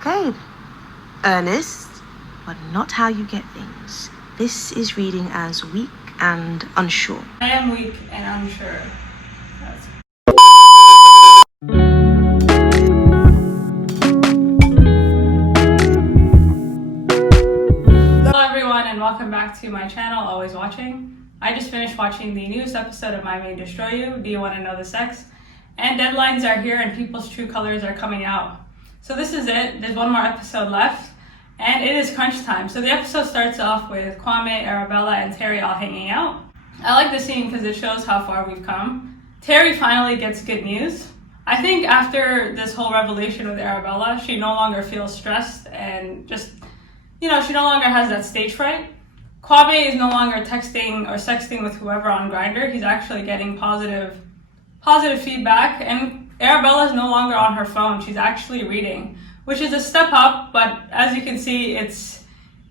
Okay, earnest, but not how you get things. This is reading as weak and unsure. I am weak and unsure. Hello everyone and welcome back to my channel, Always Watching. I just finished watching the newest episode of I May Destroy You, Do You Want to Know the Sex? And deadlines are here and people's true colors are coming out. So this is it. There's one more episode left and it is crunch time. So the episode starts off with Kwame, Arabella, and Terry all hanging out. I like this scene because it shows how far we've come. Terry finally gets good news. I think after this whole revelation with Arabella, she no longer feels stressed and just, she no longer has that stage fright. Kwame is no longer texting or sexting with whoever on Grindr. He's actually getting positive feedback, and Arabella's no longer on her phone. She's actually reading, which is a step up, but as you can see, it's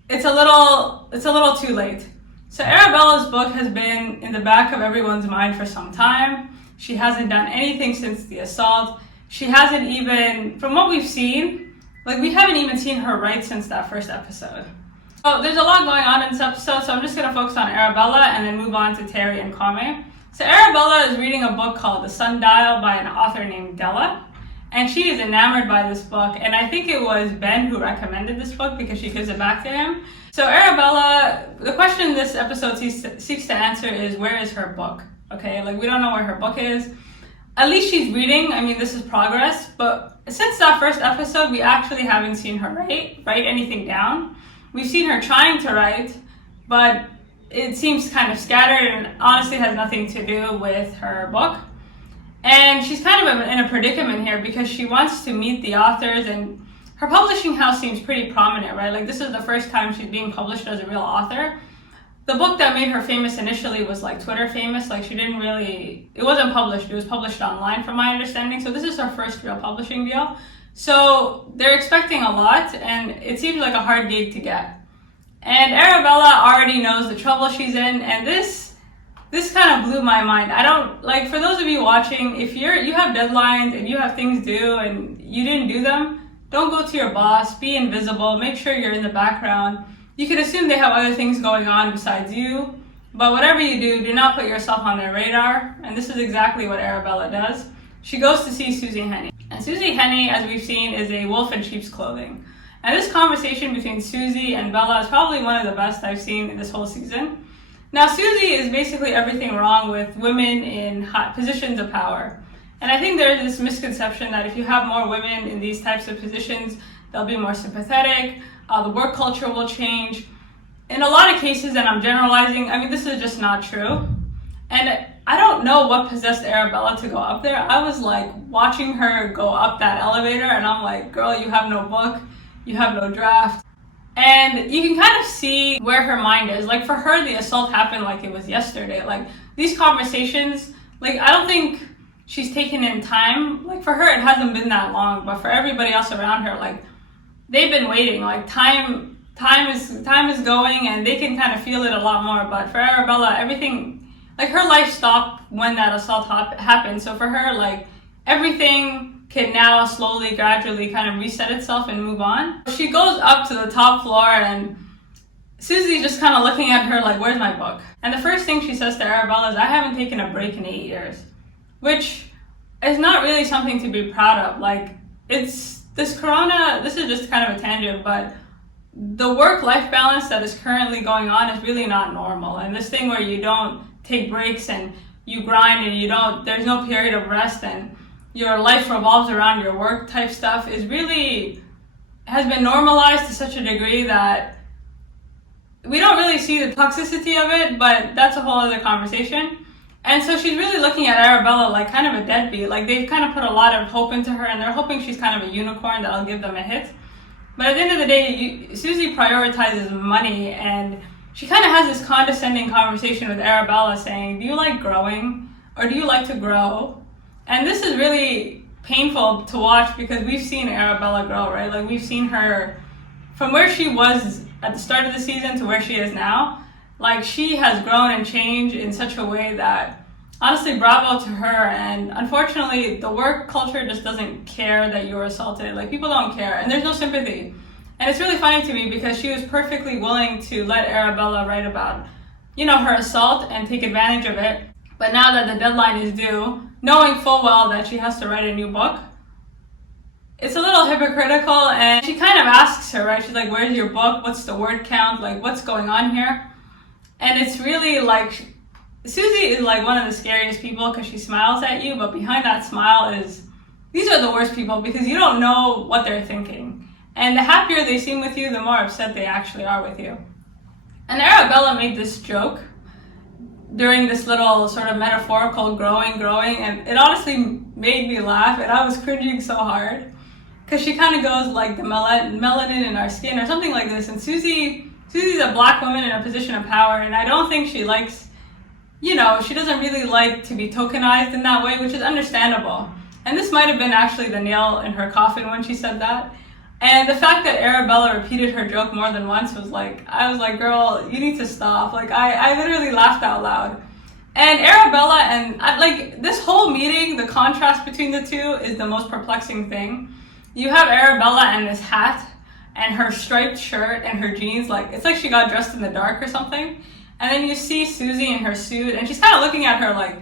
a little too late. So Arabella's book has been in the back of everyone's mind for some time. She hasn't done anything since the assault. She hasn't even, from what we've seen, we haven't even seen her write since that first episode. So there's a lot going on in this episode, so I'm just going to focus on Arabella and then move on to Terry and Kwame. So Arabella is reading a book called The Sundial by an author named Dell, and she is enamored by this book, and I think it was Ben who recommended this book because she gives it back to him. So Arabella, the question this episode seeks to answer is, where is her book? Okay, we don't know where her book is. At least she's reading. I mean, this is progress, but since that first episode, we actually haven't seen her write anything down. We've seen her trying to write, but it seems kind of scattered and honestly has nothing to do with her book. And she's kind of in a predicament here because she wants to meet the authors, and her publishing house seems pretty prominent, right? This is the first time she's being published as a real author. The book that made her famous initially was Twitter famous. It wasn't published, it was published online from my understanding. So this is her first real publishing deal. So they're expecting a lot and it seems like a hard gig to get. And Arabella already knows the trouble she's in, and this kind of blew my mind. For those of you watching, if you have deadlines and you have things due and you didn't do them, don't go to your boss, be invisible, make sure you're in the background. You can assume they have other things going on besides you, but whatever you do not put yourself on their radar, and this is exactly what Arabella does. She goes to see Susy Henny. And Susy Henny, as we've seen, is a wolf in sheep's clothing. And this conversation between Susy and Bella is probably one of the best I've seen in this whole season. Now, Susy is basically everything wrong with women in high positions of power. And I think there's this misconception that if you have more women in these types of positions, they'll be more sympathetic, the work culture will change. In a lot of cases, and I'm generalizing, this is just not true. And I don't know what possessed Arabella to go up there. I was watching her go up that elevator and I'm like, girl, you have no book, you have no draft. And you can kind of see where her mind is. For her, the assault happened like it was yesterday. These conversations, I don't think she's taken in time. For her, it hasn't been that long, but for everybody else around her, they've been waiting. Time is going and they can kind of feel it a lot more. But for Arabella, everything, her life stopped when that assault happened. So for her, everything can now slowly, gradually kind of reset itself and move on. She goes up to the top floor and Susy's just kind of looking at her where's my book? And the first thing she says to Arabella is, I haven't taken a break in 8 years, which is not really something to be proud of. This is just kind of a tangent, but the work-life balance that is currently going on is really not normal. And this thing where you don't take breaks and you grind and there's no period of rest and your life revolves around your work type stuff has been normalized to such a degree that we don't really see the toxicity of it, but that's a whole other conversation. And so she's really looking at Arabella kind of a deadbeat. They've kind of put a lot of hope into her and they're hoping she's kind of a unicorn that'll give them a hit. But at the end of the day, Susy prioritizes money, and she kind of has this condescending conversation with Arabella saying, do you like growing or do you like to grow? And this is really painful to watch because we've seen Arabella grow, right? We've seen her from where she was at the start of the season to where she is now. She has grown and changed in such a way that honestly, bravo to her. And unfortunately, the work culture just doesn't care that you were assaulted. Like, people don't care, and there's no sympathy. And it's really funny to me because she was perfectly willing to let Arabella write about, her assault and take advantage of it. But now that the deadline is due, knowing full well that she has to write a new book, it's a little hypocritical. And she kind of asks her, right? She's like, where's your book? What's the word count? Like, what's going on here? And it's really like, Susy is like one of the scariest people because she smiles at you, but behind that smile these are the worst people because you don't know what they're thinking. And the happier they seem with you, the more upset they actually are with you. And Arabella made this joke during this little sort of metaphorical growing, and it honestly made me laugh, and I was cringing so hard. Because she kind of goes like the melanin in our skin or something like this. And Susy's a black woman in a position of power, and I don't think she likes, she doesn't really like to be tokenized in that way, which is understandable. And this might have been actually the nail in her coffin when she said that. And the fact that Arabella repeated her joke more than once I was like, girl, you need to stop. Like, I literally laughed out loud. And Arabella and this whole meeting, the contrast between the two is the most perplexing thing. You have Arabella and this hat and her striped shirt and her jeans, like it's like she got dressed in the dark or something. And then you see Susy in her suit and she's kind of looking at her like,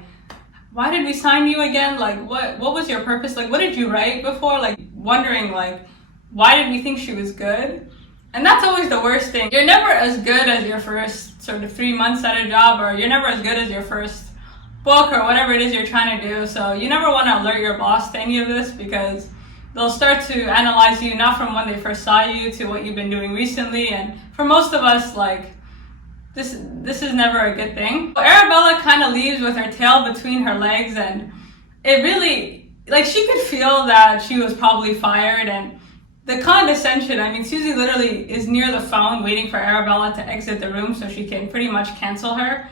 why did we sign you again? Like, what was your purpose? Like, what did you write before? Like, wondering like, why did we think she was good? And that's always the worst thing. You're never as good as your first sort of 3 months at a job, or you're never as good as your first book or whatever it is you're trying to do. So you never want to alert your boss to any of this because they'll start to analyze you not from when they first saw you to what you've been doing recently. And for most of us, like, this is never a good thing. Arabella kind of leaves with her tail between her legs, and it really, like, she could feel that she was probably fired. And the condescension, I mean, Susy literally is near the phone waiting for Arabella to exit the room so she can pretty much cancel her.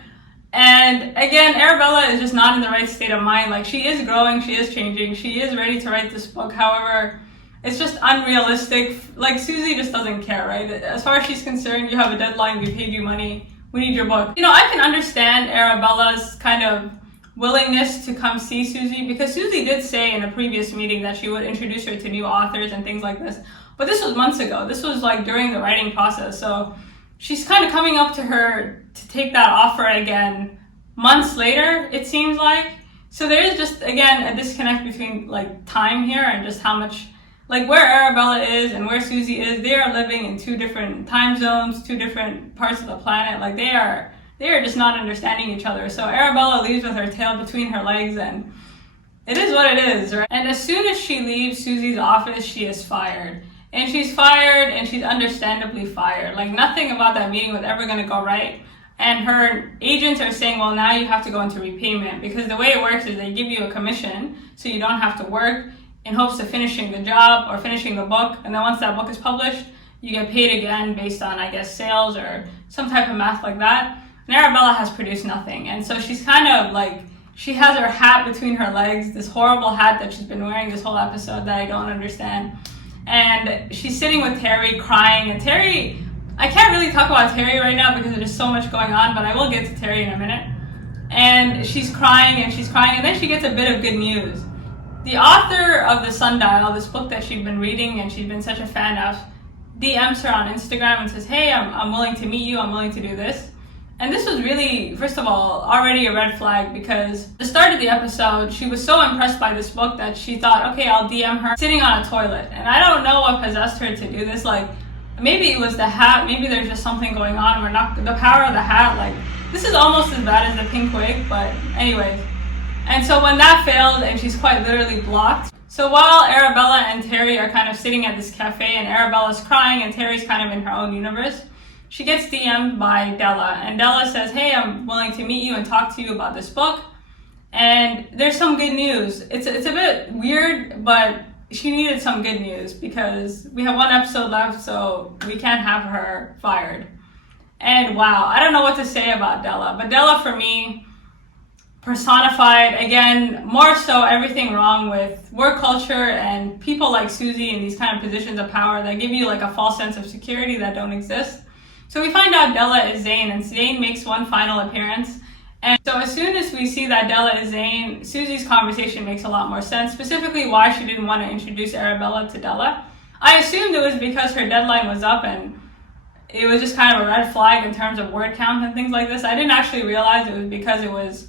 And again, Arabella is just not in the right state of mind. Like, she is growing, she is changing, she is ready to write this book. However, it's just unrealistic. Like, Susy just doesn't care, right? As far as she's concerned, you have a deadline, we paid you money, we need your book. I can understand Arabella's kind of willingness to come see Susy, because Susy did say in a previous meeting that she would introduce her to new authors and things like this. But this was months ago. This was like during the writing process. So she's kind of coming up to her to take that offer again months later, it seems like. So there is just, again, a disconnect between like time here and just how much, like where Arabella is and where Susy is. They are living in two different time zones, two different parts of the planet. Like they are just not understanding each other. So Arabella leaves with her tail between her legs, and it is what it is, right? And as soon as she leaves Susy's office, she is fired. And she's fired, and she's understandably fired. Like, nothing about that meeting was ever going to go right. And her agents are saying, well, now you have to go into repayment, because the way it works is they give you a commission so you don't have to work in hopes of finishing the job or finishing the book. And then once that book is published, you get paid again based on, I guess, sales or some type of math like that. And Arabella has produced nothing. And so she's kind of like, she has her hat between her legs, this horrible hat that she's been wearing this whole episode that I don't understand. And she's sitting with Terry crying. And Terry, I can't really talk about Terry right now because there's so much going on, but I will get to Terry in a minute. And she's crying and she's crying, and then she gets a bit of good news. The author of The Sundial, this book that she'd been reading and she'd been such a fan of, DMs her on Instagram and says, hey, I'm willing to meet you, I'm willing to do this. And this was really, first of all, already a red flag, because at the start of the episode, she was so impressed by this book that she thought, okay, I'll DM her sitting on a toilet. And I don't know what possessed her to do this. Like, maybe it was the hat, maybe there's just something going on. We're not, the power of the hat, like, this is almost as bad as the pink wig, but anyways. And so when that failed, and she's quite literally blocked. So while Arabella and Terry are kind of sitting at this cafe, and Arabella's crying, and Terry's kind of in her own universe, she gets DM'd by Della, and Della says, hey, I'm willing to meet you and talk to you about this book. And there's some good news. It's a bit weird, but she needed some good news because we have one episode left, so we can't have her fired. And wow, I don't know what to say about Della, but Della for me personified, again, more so everything wrong with work culture and people like Susy in these kind of positions of power that give you like a false sense of security that don't exist. So we find out Della is Zain, and Zain makes one final appearance, And so as soon as we see that Della is Zain, Susy's conversation makes a lot more sense, specifically why she didn't want to introduce Arabella to Della. I assumed it was because her deadline was up and it was just kind of a red flag in terms of word count and things like this. I didn't actually realize it was because it was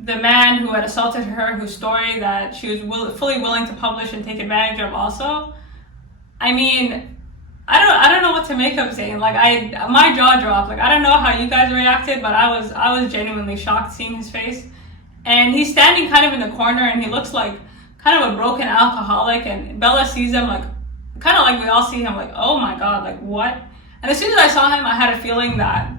the man who had assaulted her, whose story that she was fully willing to publish and take advantage of also. I mean, I don't know what to make of Zain. Like, my jaw dropped. Like, I don't know how you guys reacted, but I was genuinely shocked seeing his face. And he's standing kind of in the corner and he looks like kind of a broken alcoholic, and Bella sees him like, kind of like we all see him, like, oh my God, like what? And as soon as I saw him, I had a feeling that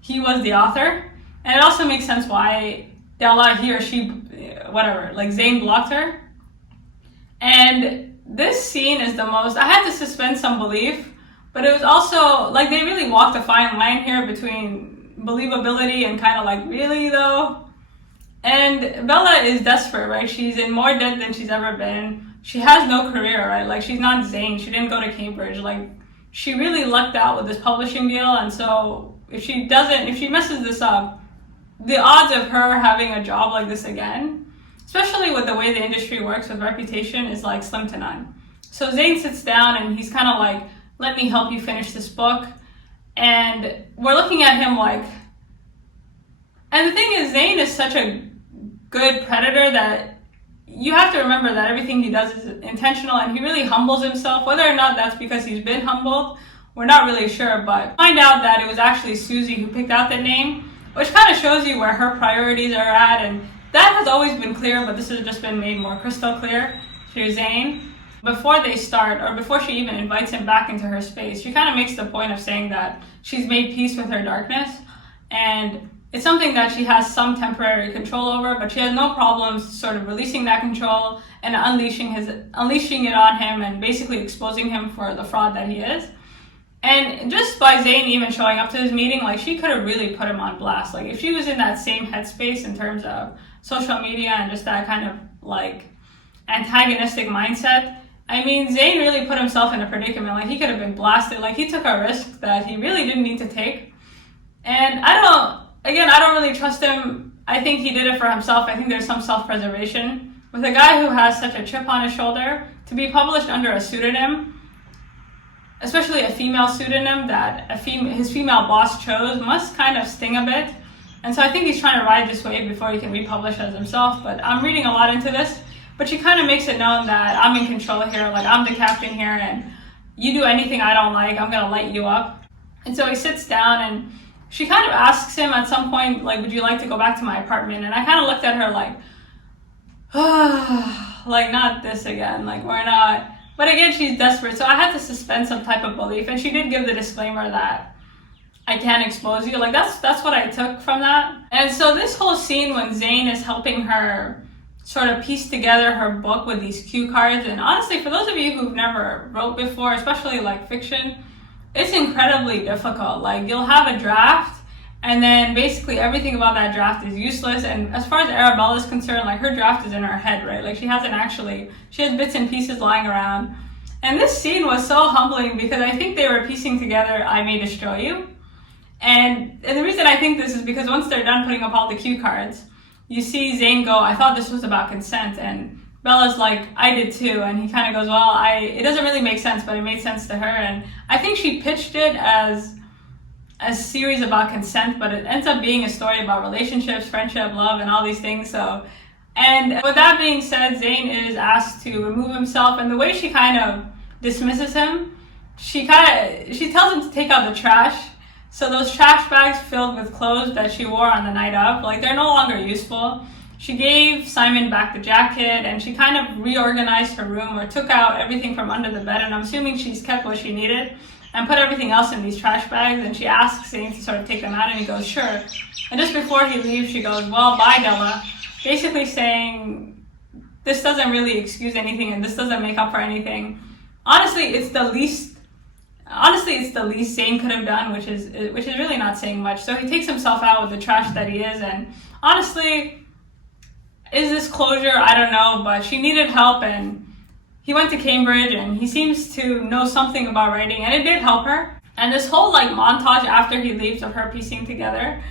he was the author. And it also makes sense why Della, he or she, whatever, like Zain blocked her. And this scene is the most, I had to suspend some belief, but it was also, like, they really walked a fine line here between believability and kind of like, really though? And Bella is desperate, right? She's in more debt than she's ever been. She has no career, right? Like, she's not Zain. She didn't go to Cambridge. Like, she really lucked out with this publishing deal. And so if she messes this up, the odds of her having a job like this again, especially with the way the industry works with reputation, is like slim to none. So Zain sits down and he's kind of like, let me help you finish this book. And we're looking at him like, and the thing is, Zain is such a good predator that you have to remember that everything he does is intentional, and he really humbles himself. Whether or not that's because he's been humbled, we're not really sure, but find out that it was actually Susy who picked out that name, which kind of shows you where her priorities are at, and that has always been clear, but this has just been made more crystal clear through Zain. Before they start, or before she even invites him back into her space, she kind of makes the point of saying that she's made peace with her darkness, and it's something that she has some temporary control over, but she has no problems sort of releasing that control and unleashing it on him and basically exposing him for the fraud that he is. And just by Zain even showing up to his meeting, like, she could have really put him on blast. Like, if she was in that same headspace in terms of social media and just that kind of like antagonistic mindset, I mean, Zain really put himself in a predicament. Like, he could have been blasted. Like, he took a risk that he really didn't need to take. And I don't really trust him. I think he did it for himself. I think there's some self-preservation. With a guy who has such a chip on his shoulder, to be published under a pseudonym, especially a female pseudonym that his female boss chose, must kind of sting a bit. And so I think he's trying to ride this wave before he can republish as himself. But I'm reading a lot into this. But she kind of makes it known that I'm in control here, like, I'm the captain here, and you do anything I don't like, I'm gonna light you up. And so he sits down and she kind of asks him at some point, like, would you like to go back to my apartment? And I kind of looked at her like, like, not this again, like, we're not. But again, she's desperate, so I had to suspend some type of belief. And she did give the disclaimer that I can't expose you. Like, that's what I took from that. And so this whole scene when Zain is helping her sort of piece together her book with these cue cards, and honestly, for those of you who've never wrote before, especially like fiction, it's incredibly difficult. Like, you'll have a draft, and then basically everything about that draft is useless. And as far as Arabella is concerned, like, her draft is in her head, right? Like, she has bits and pieces lying around. And this scene was so humbling because I think they were piecing together I May Destroy You. And the reason I think this is because once they're done putting up all the cue cards, you see Zain go, I thought this was about consent. And Bella's like, I did too. And he kind of goes, well, it doesn't really make sense, but it made sense to her. And I think she pitched it as a series about consent, but it ends up being a story about relationships, friendship, love, and all these things. So, and with that being said, Zain is asked to remove himself. And the way she kind of dismisses him, she tells him to take out the trash. So those trash bags filled with clothes that she wore on the night of, like, they're no longer useful. She gave Simon back the jacket, and she kind of reorganized her room, or took out everything from under the bed, and I'm assuming she's kept what she needed, and put everything else in these trash bags. And she asks Zain to sort of take them out, and he goes, sure. And just before he leaves, she goes, well, bye, Della, basically saying, this doesn't really excuse anything, and this doesn't make up for anything. Honestly, it's the least Zain could have done, which is really not saying much. So he takes himself out with the trash that he is, and honestly, is this closure? I don't know, but she needed help, and he went to Cambridge, and he seems to know something about writing, and it did help her. And this whole like montage after he leaves of her piecing together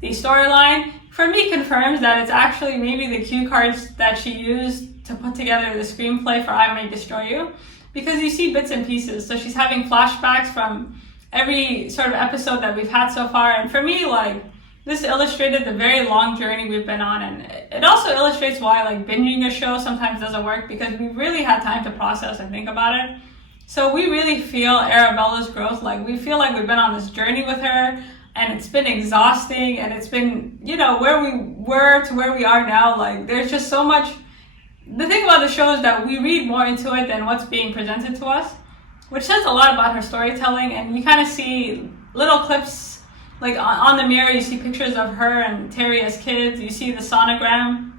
the storyline, for me confirms that it's actually maybe the cue cards that she used to put together the screenplay for I May Destroy You, because you see bits and pieces. So she's having flashbacks from every sort of episode that we've had so far, and for me, like, this illustrated the very long journey we've been on, and it also illustrates why like binging a show sometimes doesn't work, because we really had time to process and think about it. So we really feel Arabella's growth. Like, we feel like we've been on this journey with her, and it's been exhausting, and it's been, you know, where we were to where we are now. Like, there's just so much. The thing about the show is that we read more into it than what's being presented to us, which says a lot about her storytelling. And you kind of see little clips, like on the mirror, you see pictures of her and Terry as kids. You see the sonogram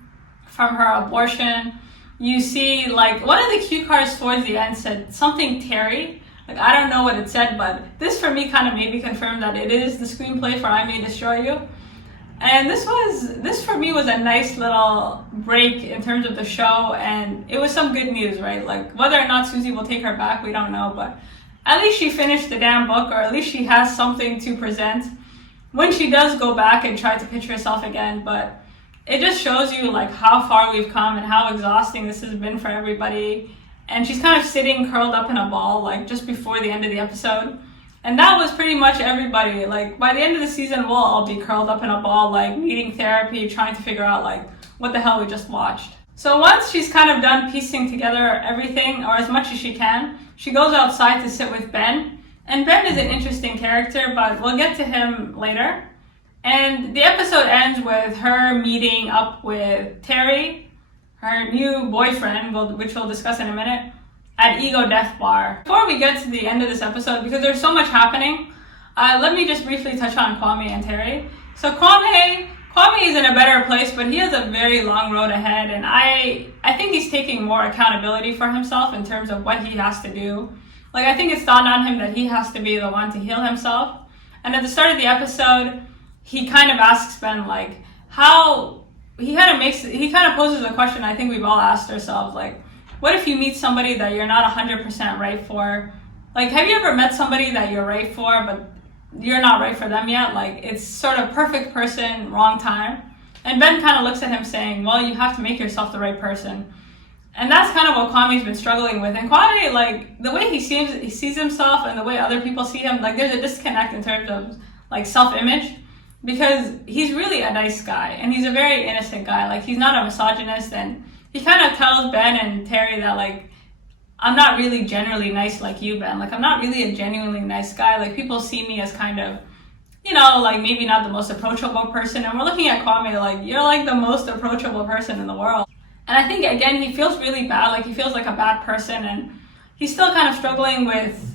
from her abortion. You see, like, one of the cue cards towards the end said something Terry. Like, I don't know what it said, but this for me kind of maybe confirmed that it is the screenplay for I May Destroy You. And this for me was a nice little break in terms of the show, and it was some good news, right? Like, whether or not Susy will take her back, we don't know, but at least she finished the damn book, or at least she has something to present when she does go back and try to pitch herself again. But it just shows you like how far we've come and how exhausting this has been for everybody. And she's kind of sitting curled up in a ball, like just before the end of the episode. And that was pretty much everybody. Like, by the end of the season, we'll all be curled up in a ball, like needing therapy, trying to figure out like what the hell we just watched. So once she's kind of done piecing together everything, or as much as she can, she goes outside to sit with Ben. And Ben is an interesting character, but we'll get to him later. And the episode ends with her meeting up with Terry, her new boyfriend, which we'll discuss in a minute, at Ego Death Bar. Before we get to the end of this episode, because there's so much happening, let me just briefly touch on Kwame and Terry. So Kwame is in a better place, but he has a very long road ahead, and I think he's taking more accountability for himself in terms of what he has to do. Like, I think it's dawned on him that he has to be the one to heal himself. And at the start of the episode, he kind of asks Ben, like, how he kind of poses a question I think we've all asked ourselves, like, what if you meet somebody that you're not 100% right for? Like, have you ever met somebody that you're right for, but you're not right for them yet? Like, it's sort of perfect person, wrong time. And Ben kind of looks at him saying, well, you have to make yourself the right person. And that's kind of what Kwame's been struggling with. And Kwame, like, the way he sees himself and the way other people see him, like, there's a disconnect in terms of, like, self-image. Because he's really a nice guy, and he's a very innocent guy. Like, he's not a misogynist, and he kind of tells Ben and Terry that, like, I'm not really generally nice like you, Ben. Like, I'm not really a genuinely nice guy. Like, people see me as kind of, you know, like, maybe not the most approachable person. And we're looking at Kwame like, you're like the most approachable person in the world. And I think, again, he feels really bad. Like, he feels like a bad person, and he's still kind of struggling with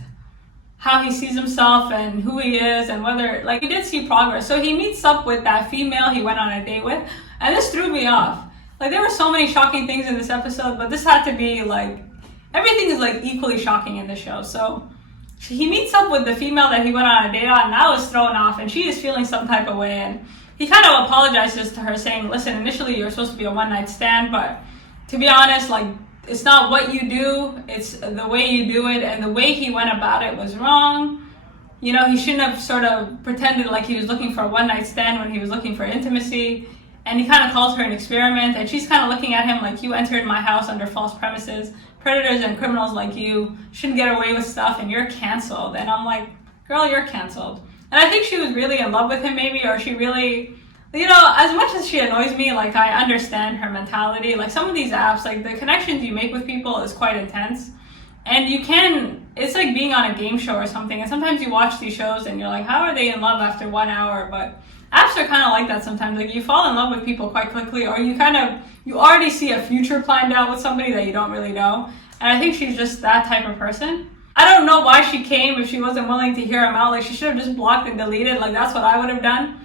how he sees himself and who he is, and whether, like, he did see progress. So he meets up with that female he went on a date with, and this threw me off. Like, there were so many shocking things in this episode, but this had to be, like, everything is, like, equally shocking in the show. So he meets up with the female that he went on a date on, and I was thrown off, and she is feeling some type of way, and he kind of apologizes to her, saying, listen, initially you're supposed to be a one-night stand, but to be honest, like, it's not what you do, it's the way you do it, and the way he went about it was wrong. You know, he shouldn't have sort of pretended like he was looking for a one-night stand when he was looking for intimacy. And he kind of calls her an experiment, and she's kind of looking at him like, you entered my house under false premises. Predators and criminals like you shouldn't get away with stuff, and you're canceled. And I'm like, girl, you're canceled. And I think she was really in love with him, maybe, or she really, you know, as much as she annoys me, like, I understand her mentality. Like, some of these apps, like, the connections you make with people is quite intense. And you can, it's like being on a game show or something. And sometimes you watch these shows and you're like, how are they in love after 1 hour? But apps are kind of like that sometimes. Like, you fall in love with people quite quickly, or you already see a future planned out with somebody that you don't really know. And I think she's just that type of person. I don't know why she came if she wasn't willing to hear him out. Like, she should have just blocked and deleted. Like, that's what I would have done.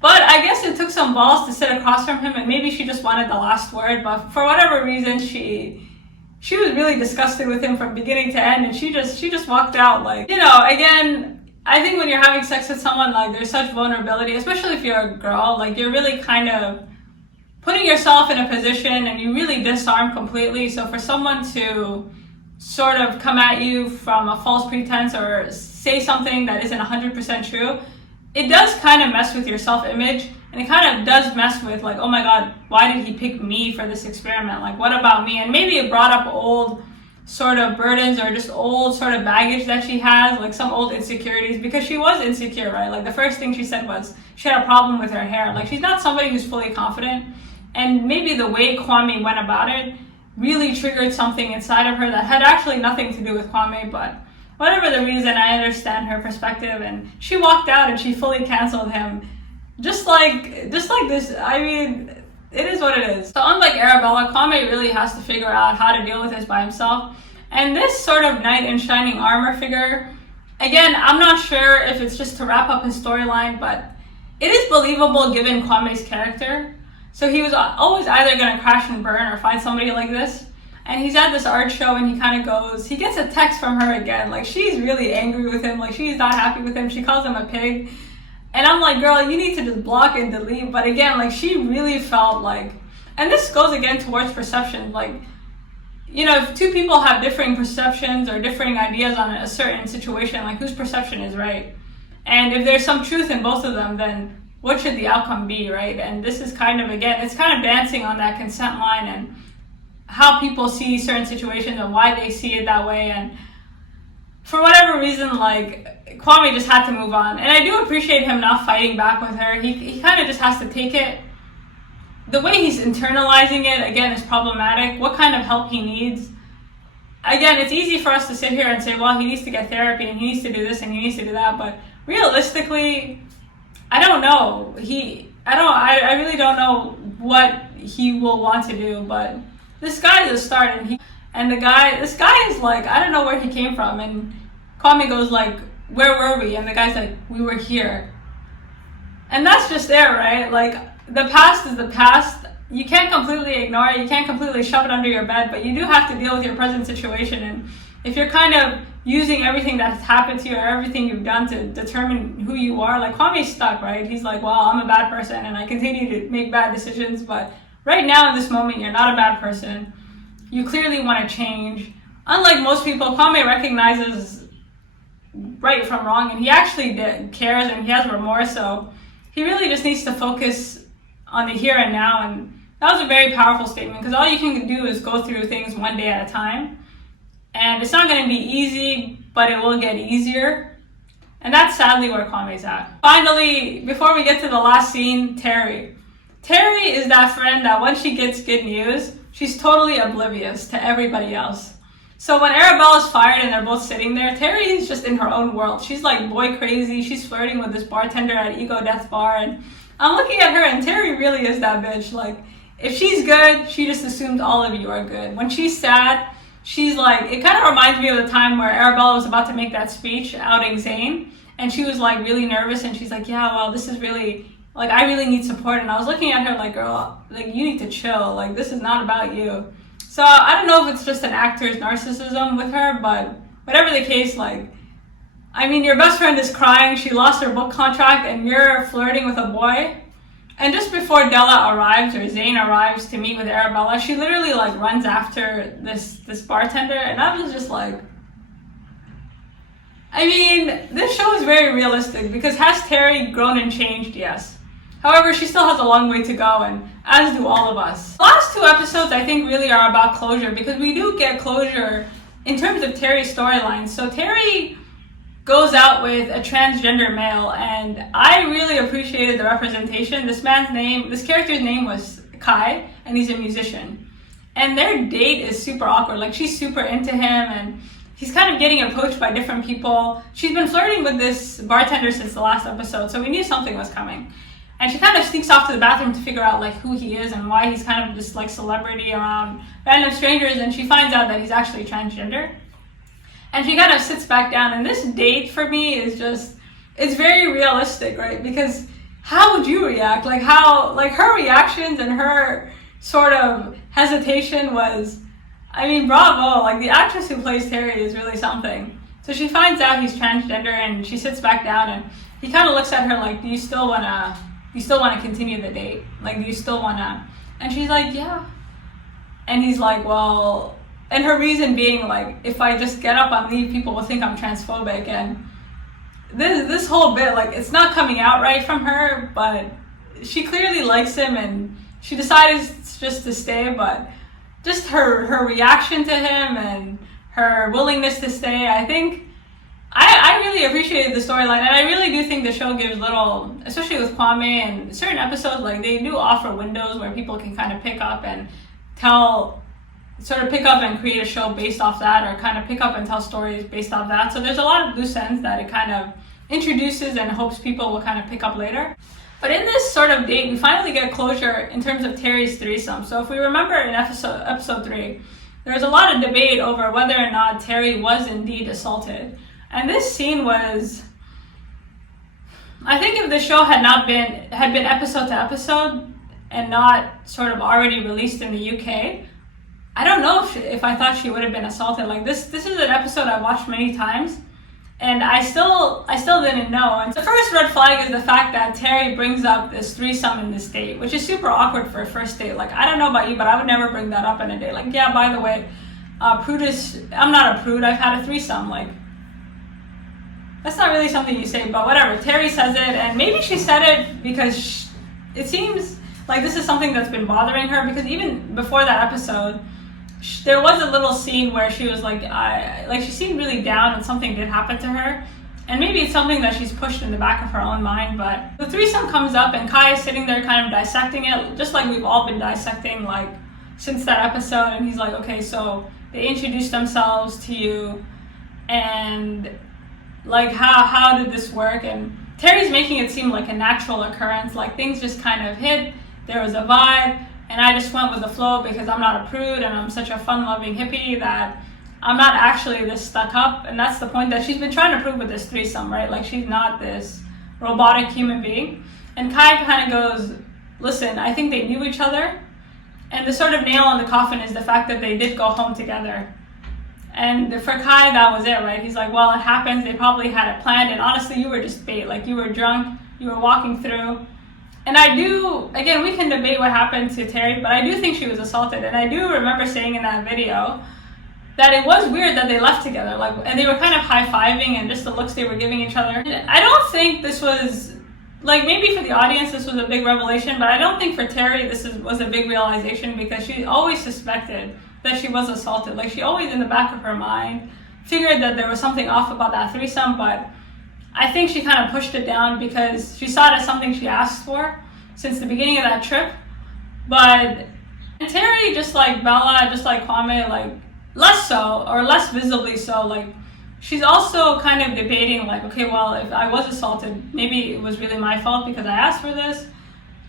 But I guess it took some balls to sit across from him, and maybe she just wanted the last word. But for whatever reason, she was really disgusted with him from beginning to end, and she just walked out. Like, you know, again, I think when you're having sex with someone, like, there's such vulnerability, especially if you're a girl. Like, you're really kind of putting yourself in a position, and you really disarm completely. So for someone to sort of come at you from a false pretense or say something that isn't 100% true, it does kind of mess with your self-image, and it kind of does mess with like, oh my god, why did he pick me for this experiment? Like, what about me? And maybe it brought up old sort of burdens or just old sort of baggage that she has, like some old insecurities, because she was insecure, right? Like the first thing she said was she had a problem with her hair. Like she's not somebody who's fully confident, and maybe the way Kwame went about it really triggered something inside of her that had actually nothing to do with Kwame, but whatever the reason, I understand her perspective, and she walked out and she fully canceled him. Just like this, I mean, it is what it is. So unlike Arabella, Kwame really has to figure out how to deal with this by himself. And this sort of knight in shining armor figure, again, I'm not sure if it's just to wrap up his storyline, but it is believable given Kwame's character. So he was always either going to crash and burn or find somebody like this. And he's at this art show and he kind of goes, he gets a text from her again. Like she's really angry with him. Like she's not happy with him. She calls him a pig. And I'm like, girl, you need to just block and delete. But again, like she really felt like, and this goes again towards perception. Like, you know, if two people have differing perceptions or differing ideas on a certain situation, like whose perception is right? And if there's some truth in both of them, then what should the outcome be, right? And this is kind of, again, it's kind of dancing on that consent line and how people see certain situations and why they see it that way. And for whatever reason, like Kwame just had to move on. And I do appreciate him not fighting back with her. He kind of just has to take it. The way he's internalizing it, again, is problematic. What kind of help he needs. Again, it's easy for us to sit here and say, well, he needs to get therapy and he needs to do this and he needs to do that. But realistically, I don't know. I really don't know what he will want to do, but this guy is a start, and this guy is like, I don't know where he came from. And Kwame goes like, where were we? And the guy's like, we were here. And that's just there, right? Like the past is the past. You can't completely ignore it. You can't completely shove it under your bed, but you do have to deal with your present situation. And if you're kind of using everything that's happened to you or everything you've done to determine who you are, like Kwame's stuck, right? He's like, well, I'm a bad person and I continue to make bad decisions, but right now in this moment, you're not a bad person. You clearly want to change. Unlike most people, Kwame recognizes right from wrong, and he actually cares and he has remorse, so he really just needs to focus on the here and now. And that was a very powerful statement, because all you can do is go through things one day at a time. And it's not going to be easy, but it will get easier. And that's sadly where Kwame's at. Finally, before we get to the last scene, Terry. Terry is that friend that when she gets good news, she's totally oblivious to everybody else. So when Arabella's fired and they're both sitting there, Terry is just in her own world. She's like boy crazy. She's flirting with this bartender at Ego Death Bar. And I'm looking at her and Terry really is that bitch. Like, if she's good, she just assumes all of you are good. When she's sad, she's like, it kind of reminds me of the time where Arabella was about to make that speech outing Zain. And she was like really nervous and she's like, yeah, well, this is really, like, I really need support. And I was looking at her like, girl, like, you need to chill. Like, this is not about you. So I don't know if it's just an actor's narcissism with her, but whatever the case, like, I mean, your best friend is crying. She lost her book contract and you're flirting with a boy. And just before Della arrives, or Zain arrives to meet with Arabella, she literally like runs after this bartender. And I was just like, I mean, this show is very realistic, because has Terry grown and changed? Yes. However, she still has a long way to go, and as do all of us. The last two episodes, I think, really are about closure, because we do get closure in terms of Terry's storyline. So Terry goes out with a transgender male, and I really appreciated the representation. This character's name was Kai, and he's a musician. And their date is super awkward. Like, she's super into him, and he's kind of getting approached by different people. She's been flirting with this bartender since the last episode, so we knew something was coming. And she kind of sneaks off to the bathroom to figure out like who he is and why he's kind of this like celebrity around random strangers, and she finds out that he's actually transgender. And she kind of sits back down, and this date for me is just, it's very realistic, right? Because how would you react? Like her reactions and her sort of hesitation was, I mean, bravo. Like, the actress who plays Terry is really something. So she finds out he's transgender and she sits back down, and he kind of looks at her like, do you still want to continue the date? Like, do you still want to? And she's like, yeah. And he's like, well, and her reason being like, if I just get up and leave, people will think I'm transphobic. And this whole bit, like, it's not coming out right from her, but she clearly likes him and she decides just to stay. But just her reaction to him and her willingness to stay, I think I really appreciated the storyline, and I really do think the show gives little, especially with Kwame and certain episodes, like they do offer windows where people can kind of pick up and create a show based off that, or kind of pick up and tell stories based off that. So there's a lot of loose ends that it kind of introduces and hopes people will kind of pick up later. But in this sort of date, we finally get closure in terms of Terry's threesome. So if we remember in episode 3, there was a lot of debate over whether or not Terry was indeed assaulted. And this scene was, I think if the show had been episode to episode and not sort of already released in the UK, I don't know if I thought she would have been assaulted. Like this is an episode I watched many times, and I still didn't know. And the first red flag is the fact that Terry brings up this threesome in this date, which is super awkward for a first date. Like, I don't know about you, but I would never bring that up in a date. Like, yeah, by the way, I'm not a prude, I've had a threesome. Like, that's not really something you say, but whatever. Terry says it, and maybe she said it because it seems like this is something that's been bothering her, because even before that episode, there was a little scene where she was like she seemed really down and something did happen to her. And maybe it's something that she's pushed in the back of her own mind, but the threesome comes up and Kai is sitting there kind of dissecting it, just like we've all been dissecting like since that episode. And he's like, okay, so they introduced themselves to you, and like how did this work? And Terry's making it seem like a natural occurrence, like things just kind of hit, there was a vibe, and I just went with the flow because I'm not a prude and I'm such a fun-loving hippie that I'm not actually this stuck up. And that's the point that she's been trying to prove with this threesome, right? Like, she's not this robotic human being. And Kai kind of goes, listen, I think they knew each other. And the sort of nail on the coffin is the fact that they did go home together. And for Kai, that was it, right? He's like, well, it happens. They probably had it planned. And honestly, you were just bait. Like, you were drunk. You were walking through. And I do, again, we can debate what happened to Terry, but I do think she was assaulted. And I do remember saying in that video that it was weird that they left together. Like, and they were kind of high-fiving and just the looks they were giving each other. And I don't think this was, like, maybe for the audience this was a big revelation, but I don't think for Terry this was a big realization, because she always suspected that she was assaulted. Like, she always in the back of her mind figured that there was something off about that threesome, but I think she kind of pushed it down because she saw it as something she asked for since the beginning of that trip. But Terry, just like Bella, just like Kwame, like less so, or less visibly so, like she's also kind of debating like, okay, well, if I was assaulted, maybe it was really my fault because I asked for this,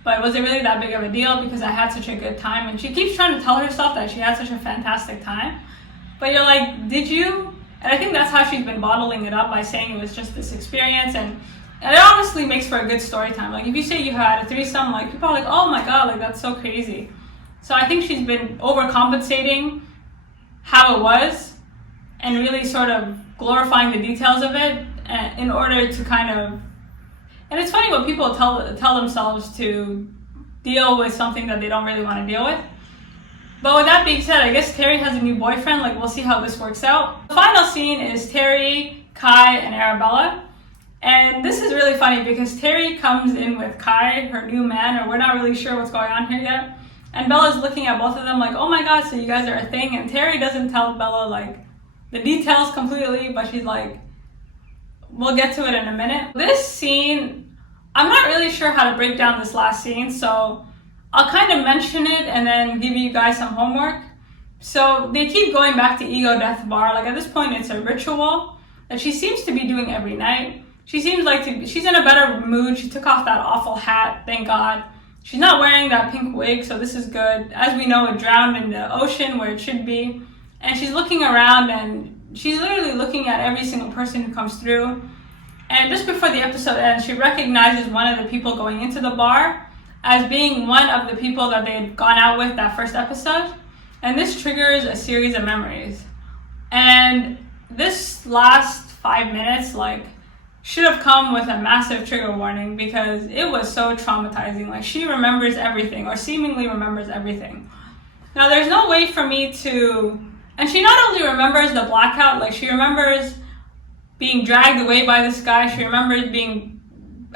but was it really that big of a deal because I had such a good time? And she keeps trying to tell herself that she had such a fantastic time, but you're like, did you? And I think that's how she's been bottling it up, by saying it was just this experience. And it honestly makes for a good story time. Like, if you say you had a threesome, like, people are like, oh my god, like, that's so crazy. So I think she's been overcompensating how it was and really sort of glorifying the details of it in order to kind of, and it's funny what people tell themselves to deal with something that they don't really want to deal with. But with that being said, I guess Terry has a new boyfriend. Like, we'll see how this works out. The final scene is Terry, Kai, and Arabella. And this is really funny because Terry comes in with Kai, her new man, or we're not really sure what's going on here yet. And Bella's looking at both of them like, oh my god, so you guys are a thing? And Terry doesn't tell Bella like the details completely, but she's like, we'll get to it in a minute. This scene, I'm not really sure how to break down this last scene, so I'll kind of mention it and then give you guys some homework. So they keep going back to Ego Death Bar. Like, at this point, it's a ritual that she seems to be doing every night. She seems like she's in a better mood. She took off that awful hat, thank God. She's not wearing that pink wig, so this is good. As we know, it drowned in the ocean where it should be. And she's looking around, and she's literally looking at every single person who comes through. And just before the episode ends, she recognizes one of the people going into the bar as being one of the people that they had gone out with that first episode. And this triggers a series of memories. And this last 5 minutes, like, should have come with a massive trigger warning because it was so traumatizing. Like, she remembers everything, or seemingly remembers everything. Now, there's no way for me to, and she not only remembers the blackout, like, she remembers being dragged away by this guy. She remembers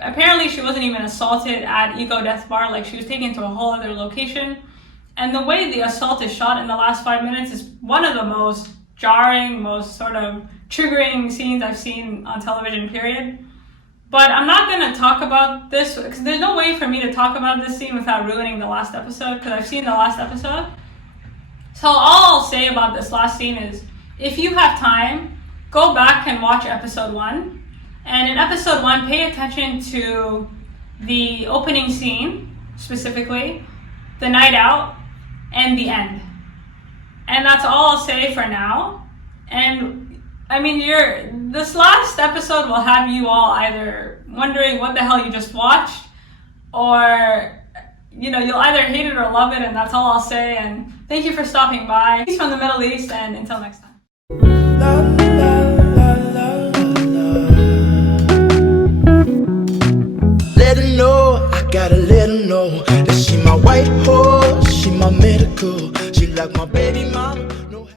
apparently she wasn't even assaulted at Ego Death Bar, like she was taken to a whole other location. And the way the assault is shot in the last 5 minutes is one of the most jarring, most sort of triggering scenes I've seen on television, period. But I'm not going to talk about this, because there's no way for me to talk about this scene without ruining the last episode, because I've seen the last episode. So all I'll say about this last scene is, if you have time, go back and watch episode 1. And in episode 1, pay attention to the opening scene, specifically, the night out, and the end. And that's all I'll say for now. And I mean, this last episode will have you all either wondering what the hell you just watched, or you'll either hate it or love it, and that's all I'll say. And thank you for stopping by. Peace from the Middle East, and until next time. Let her know, I gotta let her know that she my white horse, she my medical, she like my baby mama.